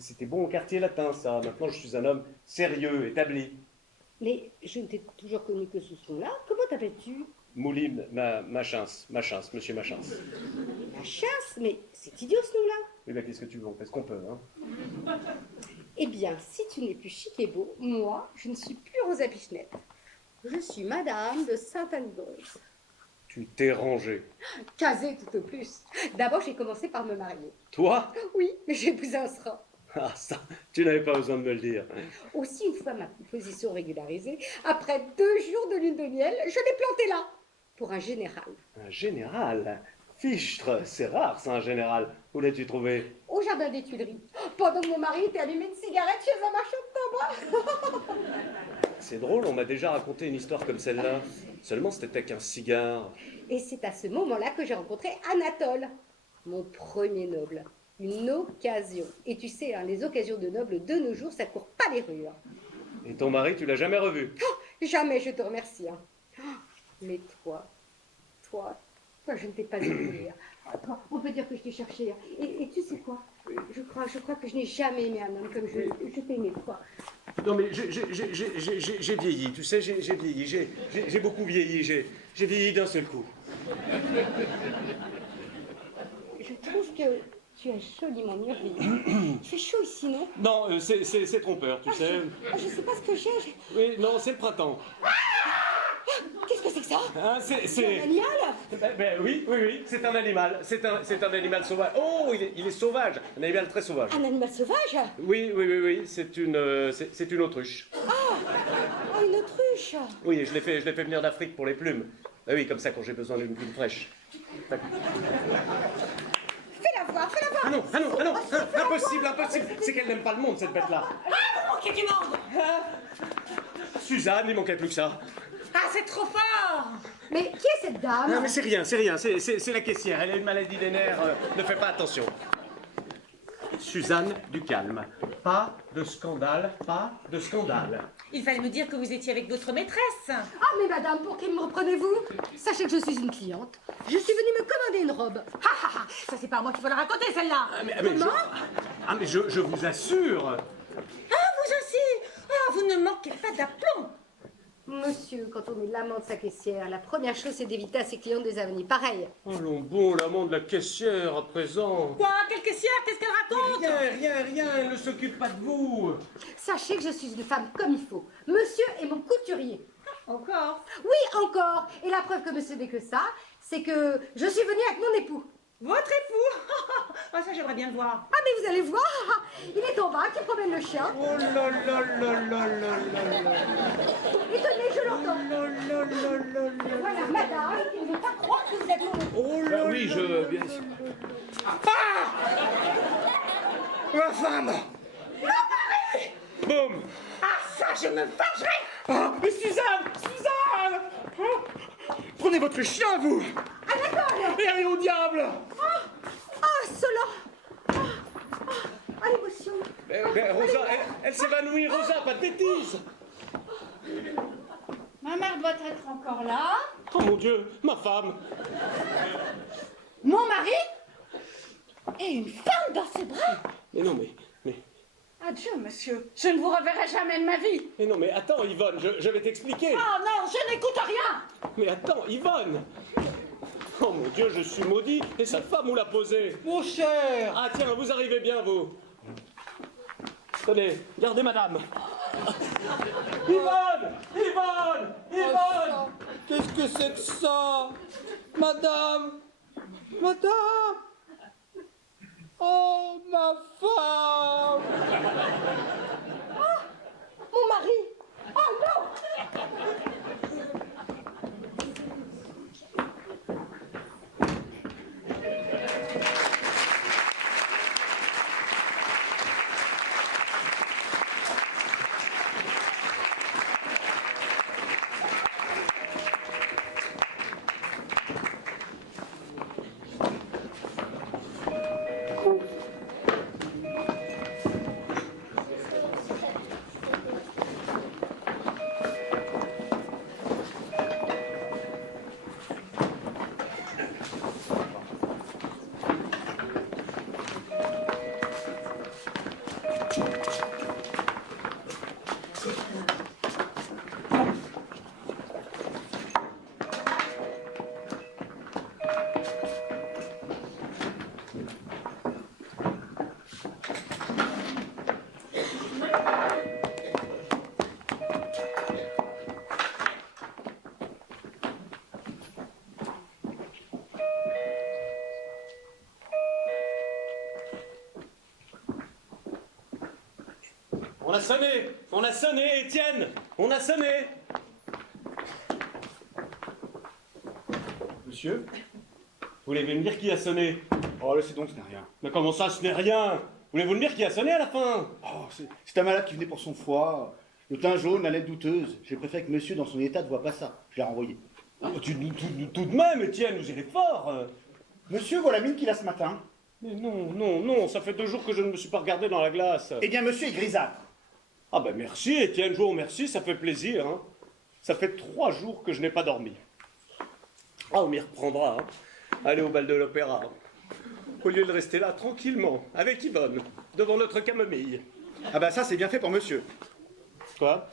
C'était bon au quartier latin, ça. Maintenant, je suis un homme sérieux, établi. Mais je ne t'ai toujours connu que sous ce nom-là. Comment t'appelles-tu? Mouline, Machins, monsieur Machins. La chasse? Mais c'est idiot ce nom-là. Eh bien, qu'est-ce que tu veux? On fait ce qu'on peut, hein. Eh bien, si tu n'es plus chic et beau, moi, je ne suis plus Rosa Pichenette. Je suis Madame de Sainte-Anne-Bose. Tu t'es rangé. Casée tout au plus. D'abord, j'ai commencé par me marier. Toi? Oui, mais j'ai épousé un sera. Ah, ça, tu n'avais pas besoin de me le dire. Aussi, une fois ma position régularisée, après 2 jours de lune de miel, je l'ai planté là, pour un général. Un général? Fichtre, c'est rare, ça, un général. Où l'as-tu trouvé? Au jardin des Tuileries, pendant que mon mari était allumé une cigarette chez un marchand de tabac. C'est drôle, on m'a déjà raconté une histoire comme celle-là. Seulement, c'était qu'un cigare. Et c'est à ce moment-là que j'ai rencontré Anatole, mon premier noble. Une occasion. Et tu sais, hein, les occasions de nobles de nos jours, ça court pas les rues. Hein. Et ton mari, tu l'as jamais revu? Oh, jamais, je te remercie. Hein. Oh, mais toi, je ne t'ai pas aimé. Toi, on peut dire que je t'ai cherché. Hein. Et tu sais quoi? Je crois que je n'ai jamais aimé un homme comme je t'ai aimé, toi. Non, mais j'ai vieilli, tu sais, j'ai vieilli, j'ai beaucoup vieilli, j'ai vieilli d'un seul coup. Je trouve que tu as joliment mûri. Il fait chaud ici, non? Non, c'est trompeur, tu sais. Je sais pas ce que j'ai. Oui, non, c'est le printemps. Qu'est-ce que c'est que ça? Hein, C'est un animal? Oui, c'est un animal. C'est un animal sauvage. Oh, il est sauvage. Un animal très sauvage. Un animal sauvage? Oui, c'est une autruche. Ah, une autruche. Oui, je l'ai fait venir d'Afrique pour les plumes. Ah oui, comme ça, quand j'ai besoin d'une plume fraîche. D'accord. Fais-la voir. Ah non, impossible. C'est qu'elle n'aime pas le monde, cette bête-là. Ah, vous manquez du monde! Suzanne, il manquait plus que ça. Ah, c'est trop fort! Mais qui est cette dame? Non, mais c'est rien. C'est la caissière. Elle a une maladie des nerfs. Ne fais pas attention. Suzanne, du calme. Pas de scandale. Il fallait me dire que vous étiez avec votre maîtresse. Ah, mais madame, pour qui me reprenez-vous? Sachez que je suis une cliente. Je suis venue me commander une robe. Ça, c'est pas à moi qu'il faut la raconter, celle-là. Mais je vous assure. Ah, vous aussi! Ah, vous ne manquez pas d'aplomb. Monsieur, quand on est l'amant de sa caissière, la première chose, c'est d'éviter à ses clients des avenirs pareils. Allons bon, l'amant de la caissière, à présent. Quoi? Quelle caissière? Qu'est-ce qu'elle raconte? Rien, elle ne s'occupe pas de vous. Sachez que je suis une femme comme il faut. Monsieur est mon couturier. Encore? Oui, encore. Et la preuve que monsieur n'est que ça, c'est que je suis venue avec mon époux. Votre époux? Ah, ça, j'aimerais bien le voir. Ah, mais vous allez voir, il est en bas, qui promène le chien. Oh là là. Et tenez, je l'entends. Voilà, madame, il ne veut pas croire que vous êtes mon époux. Oh là oui, je... Bien sûr. Ma femme! Boum. Ah, ça, je me vengerai! Ah, mais Suzanne! Prenez votre chien, vous! Anatole! Et allez au diable! Cela! L'émotion! Rosa, elle s'évanouit, Rosa, pas de bêtises. Ma mère doit être encore là. Oh mon Dieu, ma femme. Mon mari et une femme dans ses bras. Mais non, mais... Adieu, monsieur. Je ne vous reverrai jamais de ma vie. Mais non, mais attends, Yvonne, je vais t'expliquer. Oh non, je n'écoute rien. Mais attends, Yvonne. Oh mon Dieu, je suis maudit. Et sa femme, où l'a posée? Mon cher! Ah tiens, vous arrivez bien, vous. Tenez, gardez madame. Yvonne! Qu'est-ce que c'est que ça? Madame! Oh, ma femme! Mon mari! Oh non! On a sonné, Étienne, on a sonné. Monsieur? Voulez-vous me dire qui a sonné? Oh, laissez donc, ce n'est rien. Mais comment ça, ce n'est rien? Voulez-vous me dire qui a sonné à la fin? Oh, c'est un malade qui venait pour son foie. Le teint jaune, la lettre douteuse. J'ai préféré que monsieur, dans son état, ne voit pas ça. Je l'ai renvoyé. Oh, tout de même, Étienne, vous irez fort. Monsieur, voilà la mine qu'il a ce matin. Mais non, ça fait 2 jours que je ne me suis pas regardé dans la glace. Eh bien, monsieur est grisâtre. Ah ben merci, Étienne, je vous remercie, ça fait plaisir. Hein. Ça fait 3 jours que je n'ai pas dormi. Ah, on m'y reprendra. Hein. Allez au bal de l'opéra. Au lieu de rester là, tranquillement, avec Yvonne, devant notre camomille. Ah bah ça, c'est bien fait pour monsieur. Quoi?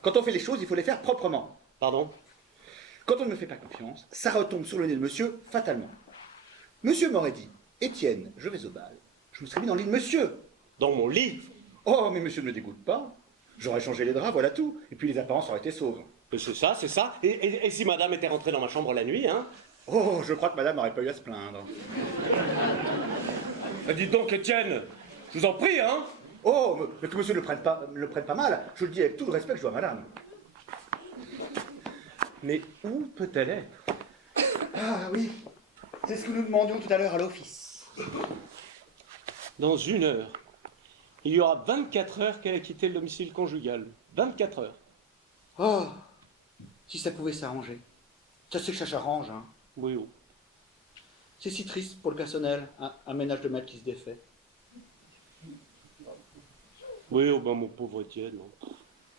Quand on fait les choses, il faut les faire proprement. Pardon? Quand on ne me fait pas confiance, ça retombe sur le nez de monsieur fatalement. Monsieur m'aurait dit, Étienne, je vais au bal. Je me serais mis dans le lit de monsieur. Dans mon lit? Oh, mais monsieur ne me dégoûte pas. J'aurais changé les draps, voilà tout. Et puis les apparences auraient été sauves. C'est ça. Et si madame était rentrée dans ma chambre la nuit, hein? Oh, je crois que madame n'aurait pas eu à se plaindre. Dites donc, Étienne, je vous en prie, hein? Oh, mais que monsieur ne le prenne pas mal. Je le dis avec tout le respect que je dois à madame. Mais où peut-elle être? Ah oui, c'est ce que nous demandions tout à l'heure à l'office. Dans 1 heure. Il y aura 24 heures qu'elle a quitté le domicile conjugal. 24 heures. Oh, si ça pouvait s'arranger. Ça c'est que ça s'arrange, hein. Oui, oh. C'est si triste pour le personnel, un ménage de maître qui se défait. Oui, oh ben mon pauvre Étienne.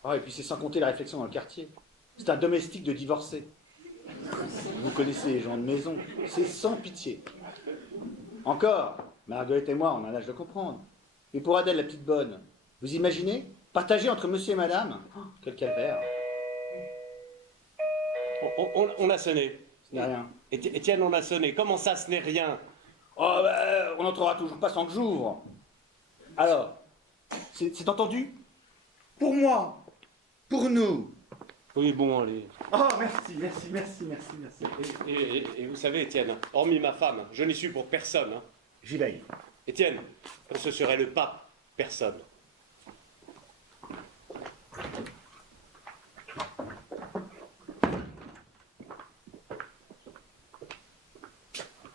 Ah, et puis c'est sans compter la réflexion dans le quartier. C'est un domestique de divorcé. Vous connaissez les gens de maison, c'est sans pitié. Encore, Marguerite et moi, on a l'âge de comprendre. Et pour Adèle, la petite bonne, vous imaginez? Partager entre monsieur et madame? Oh, quel calvaire. On a sonné. Ce n'est rien. Étienne, on a sonné. Comment ça, ce n'est rien? Oh, ben, on n'entrera toujours pas sans que j'ouvre. Alors, c'est entendu? Pour moi, pour nous. Oui, bon, allez. Oh, merci. Et vous savez, Étienne, hormis ma femme, je n'y suis pour personne. Hein. J'y veille. Étienne, ce serait le pape, personne.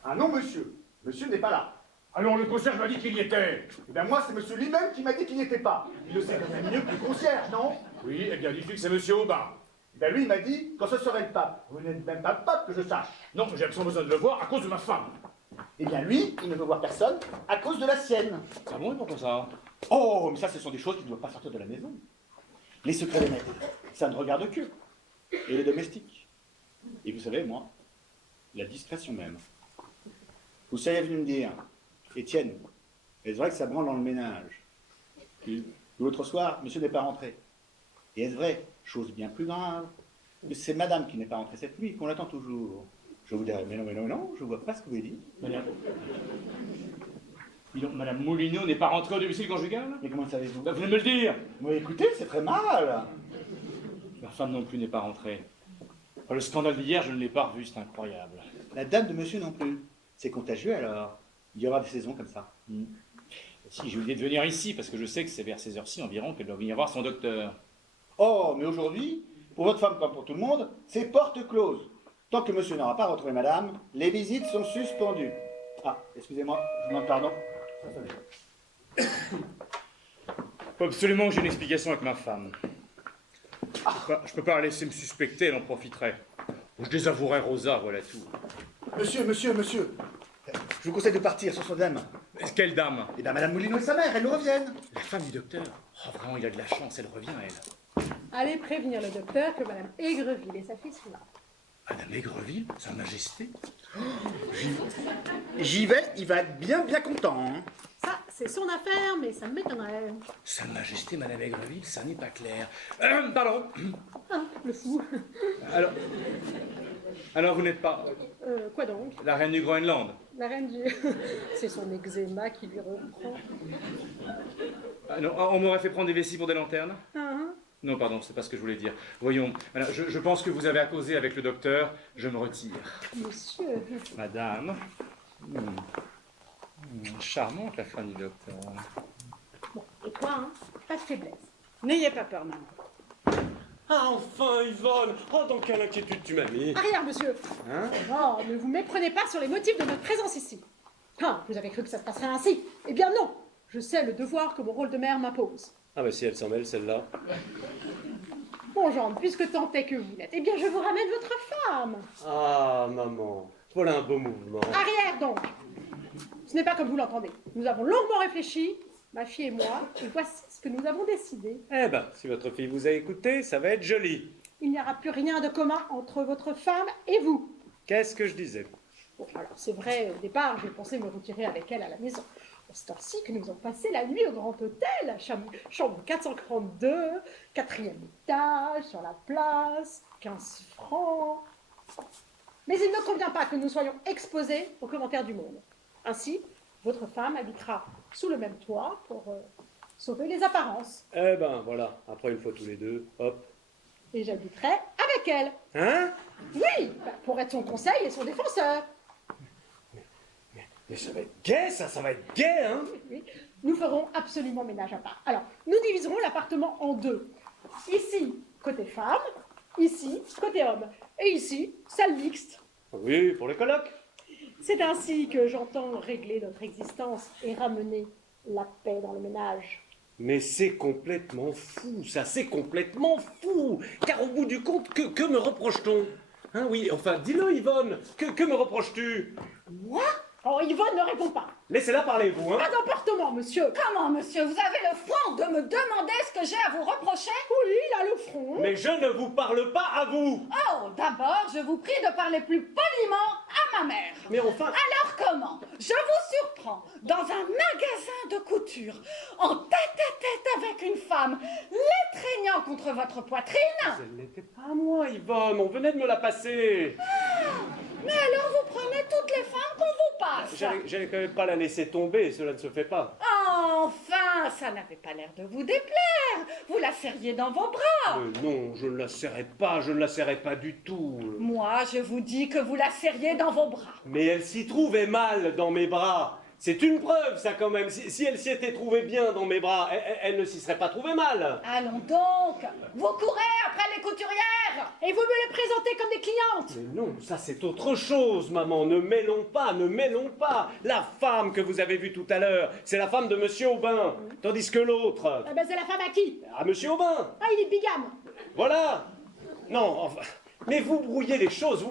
Ah non, monsieur. Monsieur n'est pas là. Alors le concierge m'a dit qu'il y était. Eh bien, moi, c'est monsieur lui-même qui m'a dit qu'il n'y était pas. Il le sait quand même mieux que le concierge, non? Oui, eh bien dites-lui que c'est monsieur Aubin. Eh bien, lui, il m'a dit quand ce serait le pape. Vous n'êtes même pas pape que je sache. Non, j'ai absolument besoin de le voir à cause de ma femme. Eh bien, lui, il ne veut voir personne à cause de la sienne. Ah bon, et pourquoi ça? Oh, mais ça, ce sont des choses qui ne doivent pas sortir de la maison. Les secrets des maîtres, ça ne regarde que. Et les domestiques. Et vous savez, moi, la discrétion même. Vous seriez venu me dire, Étienne, est-ce vrai que ça branle dans le ménage? L'autre soir, monsieur n'est pas rentré. Et est-ce vrai, chose bien plus grave, que c'est madame qui n'est pas rentrée cette nuit, qu'on l'attend toujours? Je vous dirais, mais non, je ne vois pas ce que vous avez dit. Madame Moulineau n'est pas rentrée au domicile conjugal? Mais comment savez-vous? Bah, venez me le dire. Mais écoutez, c'est très mal. Ma femme non plus n'est pas rentrée. Le scandale d'hier, je ne l'ai pas revu, c'est incroyable. La dame de monsieur non plus. C'est contagieux alors. Il y aura des saisons comme ça. Si, j'ai oublié de venir ici, parce que je sais que c'est vers ces heures-ci environ qu'elle doit venir voir son docteur. Oh, mais aujourd'hui, pour votre femme comme pour tout le monde, c'est porte close. Tant que monsieur n'aura pas retrouvé madame, les visites sont suspendues. Ah, excusez-moi, je vous demande pardon. Faut absolument que j'ai une explication avec ma femme. Je peux pas la laisser me suspecter, elle en profiterait. Je désavouerai Rosa, voilà tout. Monsieur. Je vous conseille de partir sur son dame. Quelle dame? Eh bien, madame Moulineau et sa mère, elles nous reviennent. La femme du docteur? Oh, vraiment, il a de la chance, elle revient, elle. Allez prévenir le docteur que Madame Aigreville et sa fille sont là. Madame Aigreville, Sa Majesté? J'y vais, il va être bien content. Hein. Ça, c'est son affaire, mais ça m'étonnerait. Sa Majesté, Madame Aigreville, ça n'est pas clair. Pardon. Ah, le fou. Alors vous n'êtes pas Quoi donc? la reine du Groenland? La reine du... c'est son eczéma qui lui reprend. Ah non, on m'aurait fait prendre des vessies pour des lanternes? Hein? Non, pardon, c'est pas ce que je voulais dire. Voyons, je pense que vous avez à causer avec le docteur, je me retire. Monsieur... Madame. Charmante, la femme du docteur. Bon, et toi, hein? pas de faiblesse. N'ayez pas peur, maman. Ah, enfin, Yvonne! Oh, dans quelle inquiétude tu m'as mis! Arrière, monsieur. Hein? Oh, ne vous méprenez pas sur les motifs de notre présence ici. Ah, vous avez cru que ça se passerait ainsi? Eh bien non. Je sais le devoir que mon rôle de mère m'impose. Ah, bah si elle s'en mêle, celle-là. Bon, gendre, puisque tant est que vous l'êtes, eh bien je vous ramène votre femme. Ah, maman, voilà un beau mouvement. Arrière donc. Ce n'est pas comme vous l'entendez. Nous avons longuement réfléchi, ma fille et moi, et voici ce que nous avons décidé. Eh ben, si votre fille vous a écouté, ça va être joli. Il n'y aura plus rien de commun entre votre femme et vous. Qu'est-ce que je disais? Bon, alors c'est vrai, au départ, j'ai pensé me retirer avec elle à la maison. C'est ainsi que nous avons passé la nuit au Grand Hôtel, chambre 442, 4e étage, sur la place, 15 francs. Mais il ne convient pas que nous soyons exposés aux commentaires du monde. Ainsi, votre femme habitera sous le même toit pour sauver les apparences. Eh ben, voilà, après une fois tous les deux, hop. Et j'habiterai avec elle. Hein? Oui, pour être son conseil et son défenseur. Mais ça va être gai, ça va être gai, hein? Oui, nous ferons absolument ménage à part. Alors, nous diviserons l'appartement en deux. Ici, côté femme, ici, côté homme. Et ici, salle mixte. Oui, pour les colocs. C'est ainsi que j'entends régler notre existence et ramener la paix dans le ménage. Mais c'est complètement fou, ça, c'est complètement fou. Car au bout du compte, que me reproche-t-on? Hein, oui, enfin, dis-le, Yvonne, que me reproches-tu? Moi? Oh, Yvonne ne répond pas. Laissez-la parler, vous, hein? Pas d'emportement, monsieur. Comment, monsieur, vous avez le front de me demander ce que j'ai à vous reprocher? Oui, il a le front. Mais je ne vous parle pas à vous. Oh, d'abord, je vous prie de parler plus poliment à ma mère. Mais enfin... Alors comment? Je vous surprends dans un magasin de couture, en tête-à-tête avec une femme, l'étreignant contre votre poitrine. Elle n'était pas à moi, Yvonne, on venait de me la passer. Mais alors vous prenez toutes les femmes qu'on vous passe. J'allais quand même pas la laisser tomber, cela ne se fait pas. Enfin, ça n'avait pas l'air de vous déplaire. Vous la serriez dans vos bras. Non, je ne la serrais pas, je ne la serrais pas du tout. Moi, je vous dis que vous la serriez dans vos bras. Mais elle s'y trouvait mal dans mes bras. C'est une preuve, ça, quand même. Si elle s'y était trouvée bien dans mes bras, elle ne s'y serait pas trouvée mal. Allons donc. Vous courez après les couturières. Et vous me les présentez comme des clientes. Mais non, ça c'est autre chose, maman. Ne mêlons pas, ne mêlons pas. La femme que vous avez vue tout à l'heure, c'est la femme de Monsieur Aubin. Tandis que l'autre... Eh ben, c'est la femme à qui? À Monsieur Aubin. Ah, il est bigame. Voilà. Non, enfin... Mais vous brouillez les choses,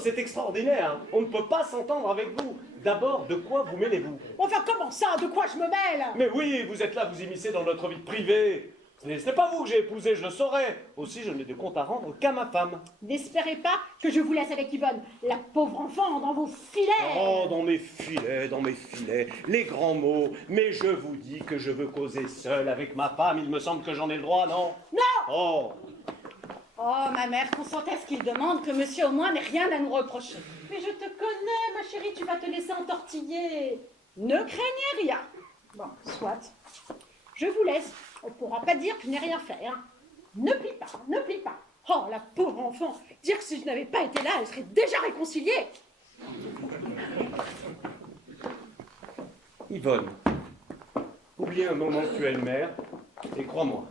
c'est extraordinaire. On ne peut pas s'entendre avec vous. D'abord, de quoi vous mêlez-vous? Enfin, comment ça? De quoi je me mêle? Mais oui, vous êtes là, vous immiscez dans notre vie privée. Ce n'est pas vous que j'ai épousé, je le saurais. Aussi, je n'ai de compte à rendre qu'à ma femme. N'espérez pas que je vous laisse avec Yvonne, la pauvre enfant, dans vos filets. Oh, dans mes filets, les grands mots. Mais je vous dis que je veux causer seul avec ma femme. Il me semble que j'en ai le droit, non? Non! Oh! Oh, ma mère, consentez à ce qu'il demande que monsieur au moins n'ait rien à nous reprocher. Mais je te connais, ma chérie, tu vas te laisser entortiller. Ne craignez rien. Bon, soit. Je vous laisse. On ne pourra pas dire que je n'ai rien fait. Hein. Ne plie pas, ne plie pas. Oh, la pauvre enfant. Dire que si je n'avais pas été là, elle serait déjà réconciliée. Yvonne, oublie un moment que tu es une mère, et crois-moi.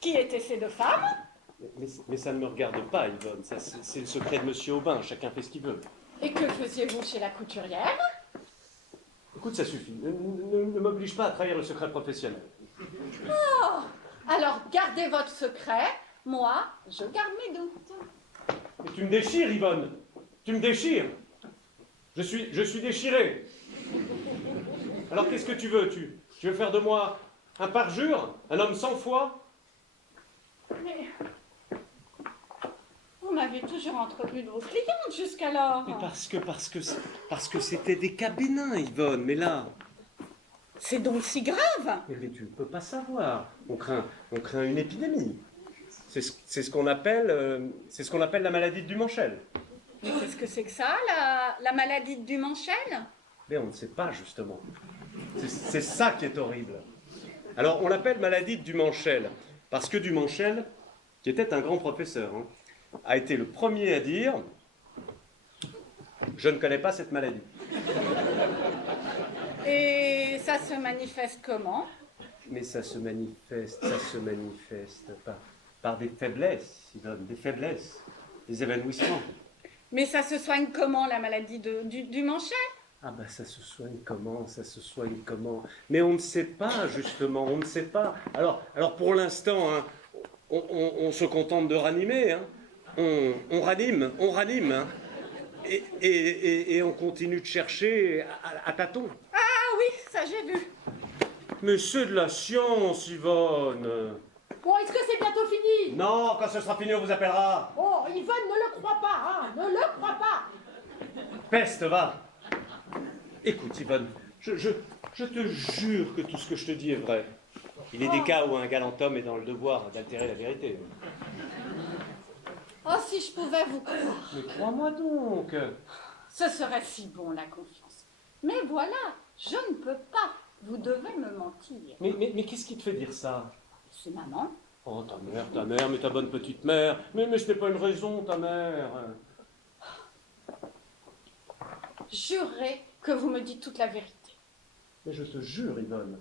Qui étaient ces deux femmes? Mais ça ne me regarde pas, Yvonne. Ça, c'est le secret de Monsieur Aubin. Chacun fait ce qu'il veut. Et que faisiez-vous chez la couturière? Écoute, ça suffit. Ne m'oblige pas à trahir le secret professionnel. Oh, alors gardez votre secret. Moi, je garde mes doutes. Mais tu me déchires, Yvonne. Tu me déchires. Je suis déchiré. Alors qu'est-ce que tu veux? Tu veux faire de moi un parjure? Un homme sans foi? Mais vous m'avez toujours entretenu de vos clientes jusqu'alors. Mais parce que c'était des cas bénins, Yvonne. Mais là... C'est donc si grave. Mais tu ne peux pas savoir. On craint une épidémie. C'est ce qu'on appelle la maladie de Dumanchel. Mais qu'est-ce que c'est que ça, la maladie de Dumanchel? Mais on ne sait pas, justement. C'est ça qui est horrible. Alors, on l'appelle maladie de Dumanchel, parce que Dumanchel, qui était un grand professeur, hein, a été le premier à dire « Je ne connais pas cette maladie ». Et ça se manifeste comment? Mais ça se manifeste par des faiblesses, Yvonne, des faiblesses, des évanouissements. Mais ça se soigne comment, la maladie du manchet? Ah bah ça se soigne comment, Mais on ne sait pas, justement, on ne sait pas. Alors pour l'instant, hein, on se contente de ranimer, hein. On ranime, hein. Et on continue de chercher à tâtons. Ah oui, ça j'ai vu. Mais c'est de la science, Yvonne. Bon, est-ce que c'est bientôt fini? Non, quand ce sera fini, on vous appellera. Oh, Yvonne, ne le crois pas, hein, ne le crois pas. Peste, va. Écoute, Yvonne, je te jure que tout ce que je te dis est vrai. Il est des cas où un galant homme est dans le devoir d'altérer la vérité. Oh, si je pouvais vous croire. Mais crois-moi donc. Ce serait si bon, la confiance. Mais voilà, je ne peux pas. Vous devez me mentir. Mais qu'est-ce qui te fait dire ça? C'est maman. Oh, ta mère, mais ta bonne petite mère. Mais ce n'est pas une raison, ta mère. Jurez que vous me dites toute la vérité. Mais je te jure, Yvonne.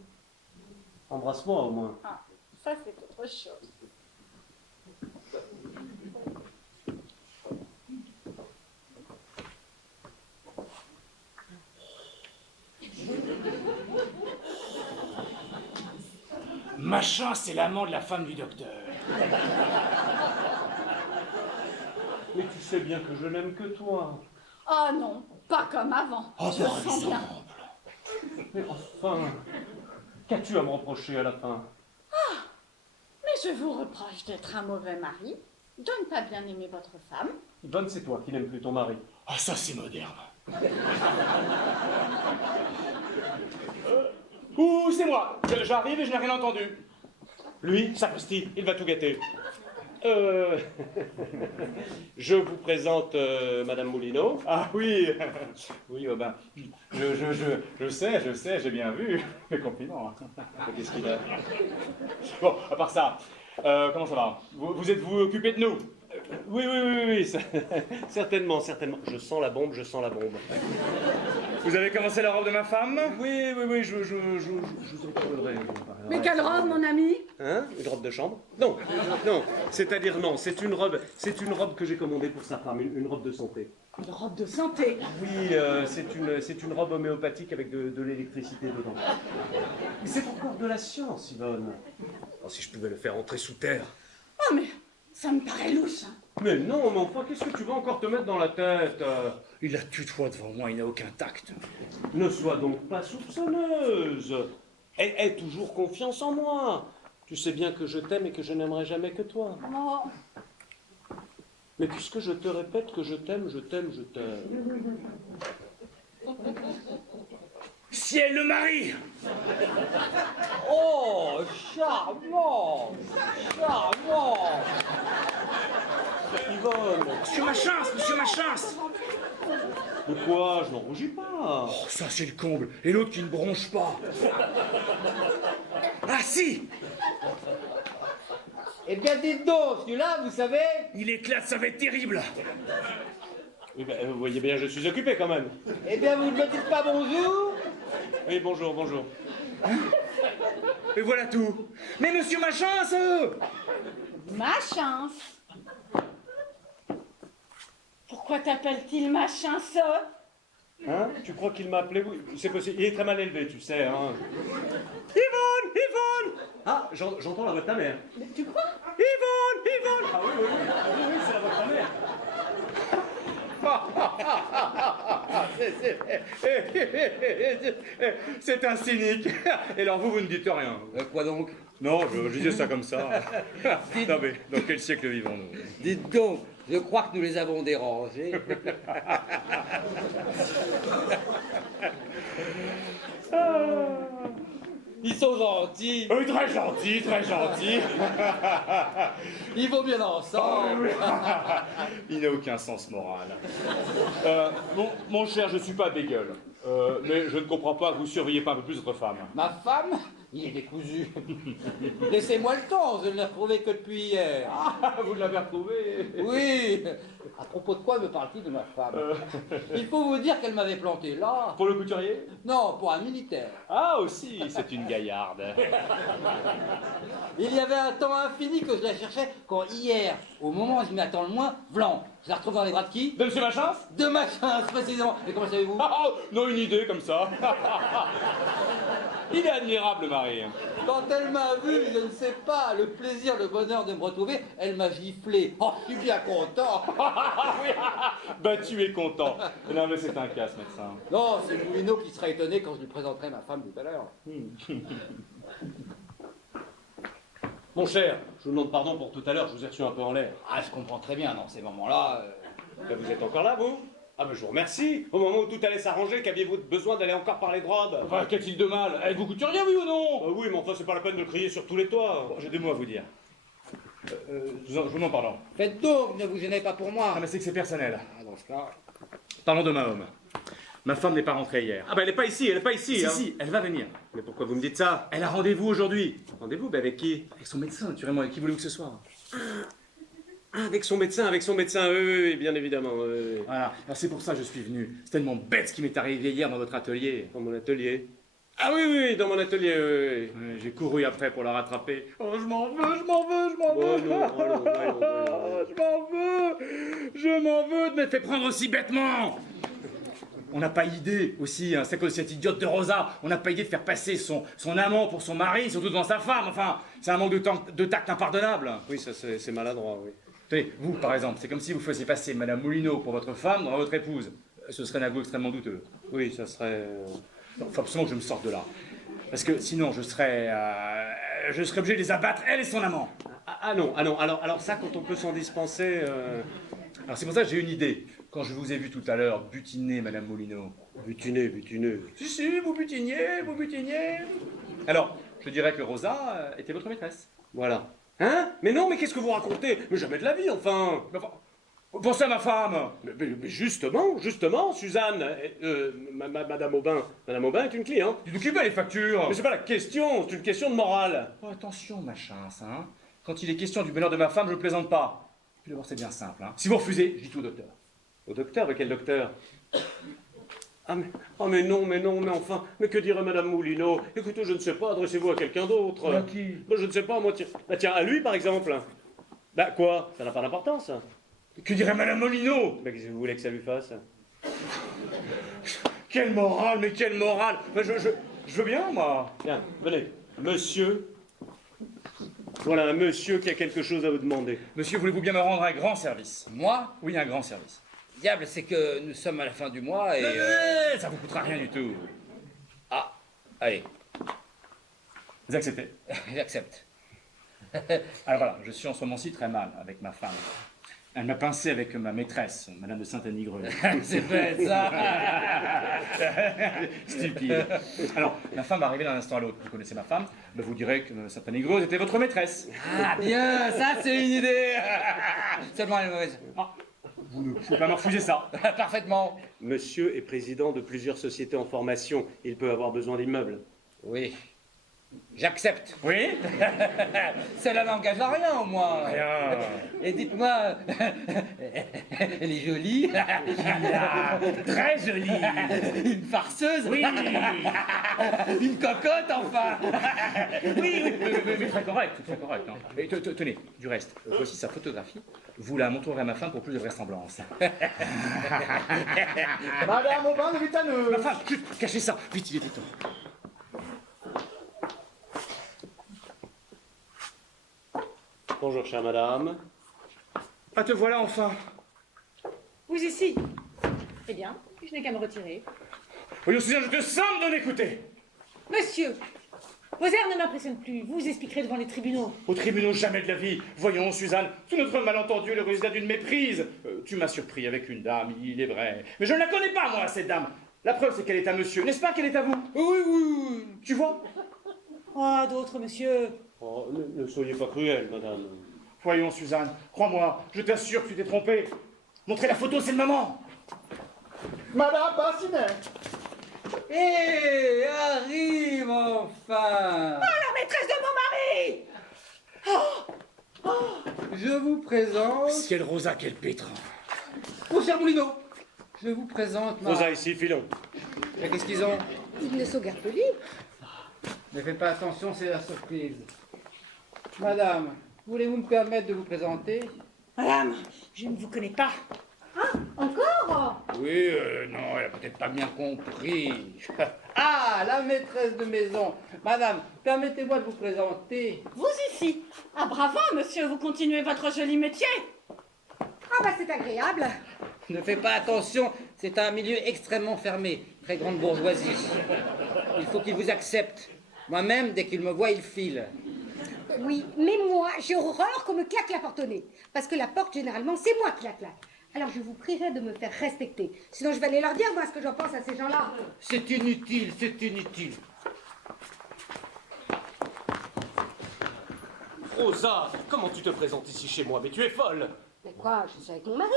Embrasse-moi au moins. Ah, ça c'est autre chose. Machin, c'est l'amant de la femme du docteur. Mais tu sais bien que je n'aime que toi. Ah non, pas comme avant. Oh, je par sens bien. Mais enfin, qu'as-tu à me reprocher à la fin? Mais je vous reproche d'être un mauvais mari, de ne pas bien aimer votre femme. Yvonne, c'est toi qui n'aimes plus ton mari. Ah, ça c'est moderne. Ouh, c'est moi. J'arrive et je n'ai rien entendu. Lui, sapristi, il va tout gâter. Je vous présente Madame Moulineau. Ah oui. Oui, ben, je sais, j'ai bien vu. Mes compliments. Qu'est-ce qu'il a? Bon, à part ça, comment ça va? Vous êtes-vous occupé de nous? Oui, certainement. Je sens la bombe. Vous avez commencé la robe de ma femme? Oui, je vous en parlerai. Mais quelle robe, mon ami? Hein? Une robe de chambre? Non, c'est-à-dire non, c'est une robe que j'ai commandée pour sa femme, une robe de santé. Une robe de santé. Oui, c'est une robe homéopathique avec de l'électricité dedans. Mais c'est encore de la science, Yvonne. Oh, si je pouvais le faire entrer sous terre. Oh, mais ça me paraît louche. Hein. Mais non, mais enfin, qu'est-ce que tu vas encore te mettre dans la tête? Il a tutoie devant moi, il n'a aucun tact. Ne sois donc pas soupçonneuse. Aie toujours confiance en moi. Tu sais bien que je t'aime et que je n'aimerai jamais que toi. Oh. Mais puisque je te répète que je t'aime. Ciel le mari! Oh, charmant! Yvonne! Monsieur ma chance! De quoi? Je n'en rougis pas. Oh, ça c'est le comble. Et l'autre qui ne bronche pas. Ah si! Eh bien, dites donc, celui-là, vous savez... Il éclate, ça va être terrible! Oui, ben, vous voyez bien, je suis occupé quand même. Eh bien, vous ne me dites pas bonjour? Oui, bonjour. Et voilà tout. Mais monsieur ma chance! Ma chance. Pourquoi t'appelle-t-il ma chance? Hein? Tu crois qu'il m'a appelé? Oui, c'est possible. Il est très mal élevé, tu sais, hein. Yvonne! Ah, j'entends la voix de ta mère. Mais tu crois? Yvonne! Ah oui, c'est la voix de ta mère. C'est un cynique. Et alors vous ne dites rien. Quoi donc? Non, je disais ça comme ça. Non mais, dans quel siècle vivons-nous? Dites donc, je crois que nous les avons dérangés. Ils sont gentils. Oui, très gentil. Ils vont bien ensemble. Il n'a aucun sens moral. Mon cher, je suis pas bégueule. Mais je ne comprends pas que vous surveillez pas un peu plus votre femme. Ma femme, il est décousu. Laissez-moi le temps, je ne l'ai retrouvé que depuis hier. Ah, vous l'avez retrouvé. Oui. À propos de quoi me parle-t-il de ma femme? Il faut vous dire qu'elle m'avait planté là. Pour le couturier? Non, pour un militaire. Ah, aussi, c'est une gaillarde. Il y avait un temps infini que je la cherchais, quand hier, au moment où je m'y attends le moins, Vlan, je la retrouve dans les bras de qui? De monsieur Machins? De ma chance, précisément. Et comment savez-vous? Ah, non, une idée comme ça. Il est admirable, le mari. Quand elle m'a vu, je ne sais pas, le plaisir, le bonheur de me retrouver, elle m'a giflé. Oh, je suis bien content. Oui, bah tu es content. Non, mais c'est un casse, médecin. Non, c'est Moulineau qui sera étonné quand je lui présenterai ma femme tout à l'heure. Mon cher, je vous demande pardon pour tout à l'heure, je vous ai reçu un peu en l'air. Ah, je comprends très bien, dans ces moments-là. Ben, vous êtes encore là, vous? Ah ben je vous remercie. Au moment où tout allait s'arranger, qu'aviez-vous besoin d'aller encore parler de robe? Enfin, qu'a-t-il de mal? Êtes-vous couturier, oui ou non? Oui, mais enfin, c'est pas la peine de le crier sur tous les toits. Bon, j'ai 2 mots à vous dire. Je vous demande pardon. Faites donc, ne vous gênez pas pour moi. Ah, mais c'est que c'est personnel. Ah, dans ce cas... Parlons de ma homme. Ma femme n'est pas rentrée hier. Ah ben elle est pas ici, elle est pas ici. hein. Si, elle va venir. Mais pourquoi vous me dites ça? Elle a rendez-vous aujourd'hui. Rendez-vous, ben avec qui? Avec son médecin, naturellement. Avec qui voulez-vous que ce soit? Ah, avec son médecin, oui, bien évidemment. Oui. Voilà. Alors c'est pour ça que je suis venu. C'est tellement bête ce qui m'est arrivé hier dans votre atelier. Dans mon atelier? Ah oui, dans mon atelier, oui. Ouais, j'ai couru après pour la rattraper. Oh, je m'en veux. Oh, non, voyons. Je m'en veux de m'être fait prendre aussi bêtement. On n'a pas idée aussi, hein, c'est à cause de cette idiote de Rosa, on n'a pas idée de faire passer son amant pour son mari, surtout devant sa femme. Enfin, c'est un manque de tact impardonnable. Oui, ça c'est maladroit, oui. Tenez, vous par exemple, c'est comme si vous faisiez passer Madame Moulineau pour votre femme dans votre épouse. Ce serait un avou extrêmement douteux. Oui, ça serait... Il faut absolument que je me sorte de là. Parce que sinon, je serais obligé de les abattre, elle et son amant. Ah non, alors ça, quand on peut s'en dispenser... Alors c'est pour ça que j'ai une idée. Quand je vous ai vu tout à l'heure butiner Madame Moulineau. Butiner. Si, vous butiniez. Alors, je dirais que Rosa était votre maîtresse. Voilà. Hein? Mais non, mais qu'est-ce que vous racontez? Mais jamais de la vie, enfin. Mais enfin, pensez à ma femme. Mais justement, Suzanne, Madame Aubin est une cliente. Dis-nous qui veut les factures? Mais c'est pas la question, c'est une question de morale. Oh, attention, machin, ça, hein. Quand il est question du bonheur de ma femme, je ne plaisante pas. Puis d'abord, c'est bien simple, hein. Si vous refusez, je dis tout au docteur. Au docteur? Mais quel docteur? Mais non, mais enfin, mais que dirait Madame Moulineau? Écoutez, je ne sais pas, adressez-vous à quelqu'un d'autre. À qui? Je ne sais pas, moi, tiens, à lui, par exemple. Bah, quoi? Ça n'a pas d'importance. Que dirait Madame Moulineau? Bah, qu'est-ce que vous voulez que ça lui fasse? Quelle morale, mais quelle morale! Bah, je veux bien, moi. Tiens, venez. Monsieur. Voilà, un monsieur qui a quelque chose à vous demander. Monsieur, voulez-vous bien me rendre un grand service? Moi? Oui, un grand service. Diable, c'est que nous sommes à la fin du mois et... Ça vous coûtera rien du tout. Ah, allez, Vous acceptez? j'accepte. Alors voilà, je suis en ce moment-ci très mal avec ma femme. Elle m'a pincé avec ma maîtresse, Madame de Saint-Anigreux. C'est bête, ça. Stupide. Alors, ma femme va arriver d'un instant à l'autre. Vous connaissez ma femme, ben vous direz que Saint-Anigreux était votre maîtresse. Ah, bien, ça c'est une idée. Seulement elle est mauvaise. Ah, vous ne pouvez pas me refuser ça. Parfaitement. Monsieur est président de plusieurs sociétés en formation. Il peut avoir besoin d'immeubles. Oui, j'accepte. Oui? Cela n'engage à rien au moins. Rien. Et dites-moi, elle est jolie. Très jolie. Une farceuse. Oui. Une cocotte enfin. Oui, mais très correct, hein. Et tenez, du reste, voici sa photographie. Vous la montrerez à ma femme pour plus de vraisemblance. Madame Aubin de Vitaneux. Ma femme, chut, cachez ça. Vite, il était temps. Bonjour, chère madame. Ah, te voilà enfin. Vous ici. Eh bien, je n'ai qu'à me retirer. Voyons, Suzanne, je te somme de m'écouter. Monsieur, vos airs ne m'impressionnent plus. Vous vous expliquerez devant les tribunaux. Au tribunal, jamais de la vie. Voyons, Suzanne, tout notre malentendu est le résultat d'une méprise. Tu m'as surpris avec une dame, il est vrai. Mais je ne la connais pas, moi, cette dame. La preuve, c'est qu'elle est à monsieur. N'est-ce pas qu'elle est à vous? Oui. Tu vois? Ah, d'autres, monsieur. Oh, ne soyez pas cruelle, madame. Voyons, Suzanne, crois-moi, je t'assure que tu t'es trompée. Montrez la photo, c'est le moment. Madame Bassinet. Hé, arrive enfin. La maîtresse de mon mari. Je vous présente... Ciel Rosa, quel pétrin. Mon cher Moulineau, je vous présente ma... Rosa, ici, filons. Mais qu'est-ce qu'ils ont? Ils ne sont guère polis. Ne faites pas attention, c'est la surprise. Madame, voulez-vous me permettre de vous présenter? Madame, je ne vous connais pas. Encore? Oui, non, elle a peut-être pas bien compris. Ah, la maîtresse de maison. Madame, permettez-moi de vous présenter. Vous ici. Ah bravo, monsieur, vous continuez votre joli métier. Ah bah c'est agréable. Ne faites pas attention, c'est un milieu extrêmement fermé, très grande bourgeoisie. Il faut qu'il vous accepte. Moi-même, dès qu'il me voit, il file. Oui, mais moi, j'ai horreur qu'on me claque la porte au nez. Parce que la porte, généralement, c'est moi qui la claque. Alors je vous prierai de me faire respecter. Sinon, je vais aller leur dire, moi, ce que j'en pense à ces gens-là. C'est inutile, c'est inutile. Rosa, comment tu te présentes ici chez moi? Mais tu es folle. Mais quoi, je suis avec mon mari.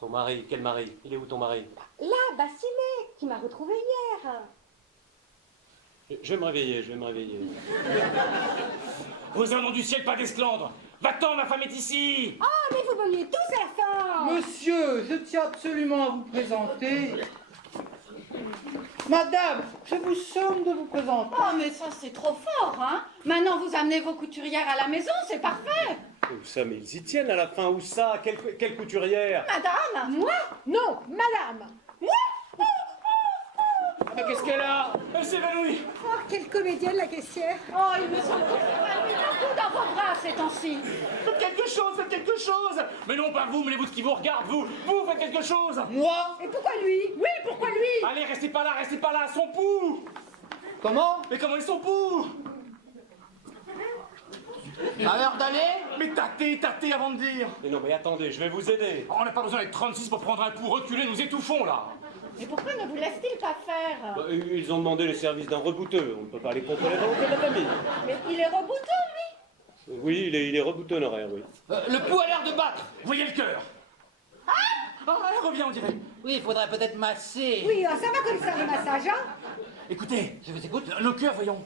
Ton mari, quel mari? Il est où ton mari? Là, Bassinet, qui m'a retrouvée hier. Je vais me réveiller, je vais me réveiller. Rosa, au nom du ciel, pas d'esclandre. Va-t'en, ma femme est ici. Ah, mais vous veniez tous à la fin. Monsieur, je tiens absolument à vous présenter. Madame, je vous somme de vous présenter. Oh, mais ça, c'est trop fort, hein. Maintenant, vous amenez vos couturières à la maison, c'est parfait. Où ça, mais ils y tiennent à la fin, où ça? Quelle couturière? Madame. Moi? Non, madame. Mais qu'est-ce qu'elle a? Elle s'évanouit. Oh, quelle comédienne, la caissière. Oh, il me semble que vous avez mis beaucoup dans vos bras ces temps-ci. Faites quelque chose, faites quelque chose. Mais non, pas vous, mais les bouts qui vous regardent, vous faites quelque chose. Moi? Et pourquoi lui? Oui, pourquoi lui? Allez, restez pas là, son pouls. Comment? Mais comment est son pouls? À l'heure d'aller? Mais tâtez avant de dire. Mais non, mais attendez, je vais vous aider. On n'a pas besoin d'être 36 pour prendre un pouls, reculer, nous étouffons là. Mais pourquoi ne vous laisse-t-il pas faire? Bah, ils ont demandé les services d'un rebouteux. On ne peut pas aller contre les volontés de la famille. Mais il est rebouteux, lui. Oui, il est rebouteux honoraire, oui. Le pouls a l'air de battre. Voyez le cœur. Ah, elle revient, on dirait. Oui, il faudrait peut-être masser. Oui, ça va comme ça, les massages, hein? Écoutez, Je vous écoute. le cœur, voyons.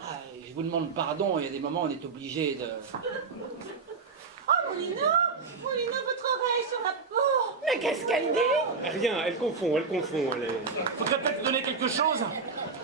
Ah, je vous demande pardon, il y a des moments où on est obligé de... Oh, Moulino, votre oreille sur la peau. Mais qu'est-ce qu'elle dit? Rien, elle confond, elle est... Faudrait peut-être donner quelque chose.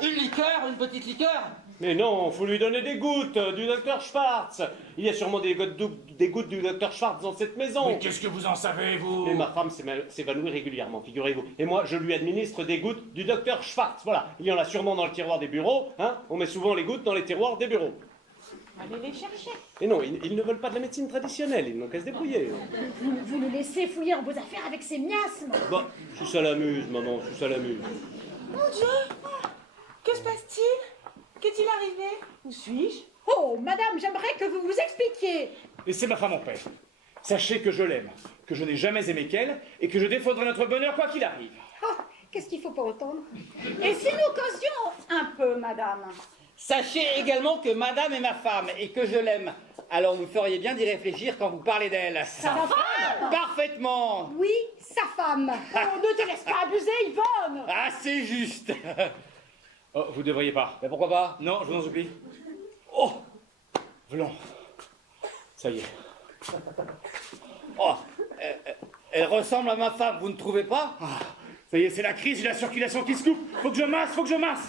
Une liqueur, une petite liqueur? Mais non, faut lui donner des gouttes du docteur Schwartz. Il y a sûrement des gouttes du docteur Schwartz dans cette maison. Mais qu'est-ce que vous en savez, vous? Et ma femme s'évanouit régulièrement, figurez-vous. Et moi, je lui administre des gouttes du docteur Schwartz. Voilà, il y en a sûrement dans le tiroir des bureaux. Hein. On met souvent les gouttes dans les tiroirs des bureaux. Allez les chercher. Et non, ils ne veulent pas de la médecine traditionnelle, ils n'ont qu'à se débrouiller. Vous le laissez fouiller en vos affaires avec ses miasmes. Bah, si ça l'amuse, maman, si ça l'amuse. Mon Dieu! Que se passe-t-il? Qu'est-il arrivé? Où suis-je? Oh, madame, j'aimerais que vous vous expliquiez. Laissez ma femme en paix. Sachez que je l'aime, que je n'ai jamais aimé qu'elle, et que je défendrai notre bonheur quoi qu'il arrive. Oh, qu'est-ce qu'il faut pas entendre? Et si nous causions un peu, madame? Sachez également que madame est ma femme et que je l'aime. Alors vous feriez bien d'y réfléchir quand vous parlez d'elle. Sa femme? Parfaitement. Oui, sa femme. Oh, ne te laisse pas abuser, Yvonne. Ah, c'est juste. Oh, vous devriez pas. Mais pourquoi pas? Non, je vous en supplie. Oh, Vlan. Ça y est. Oh, elle ressemble à ma femme, vous ne trouvez pas? Ça y est, c'est la crise, j'ai la circulation qui se coupe. Faut que je masse, faut que je masse.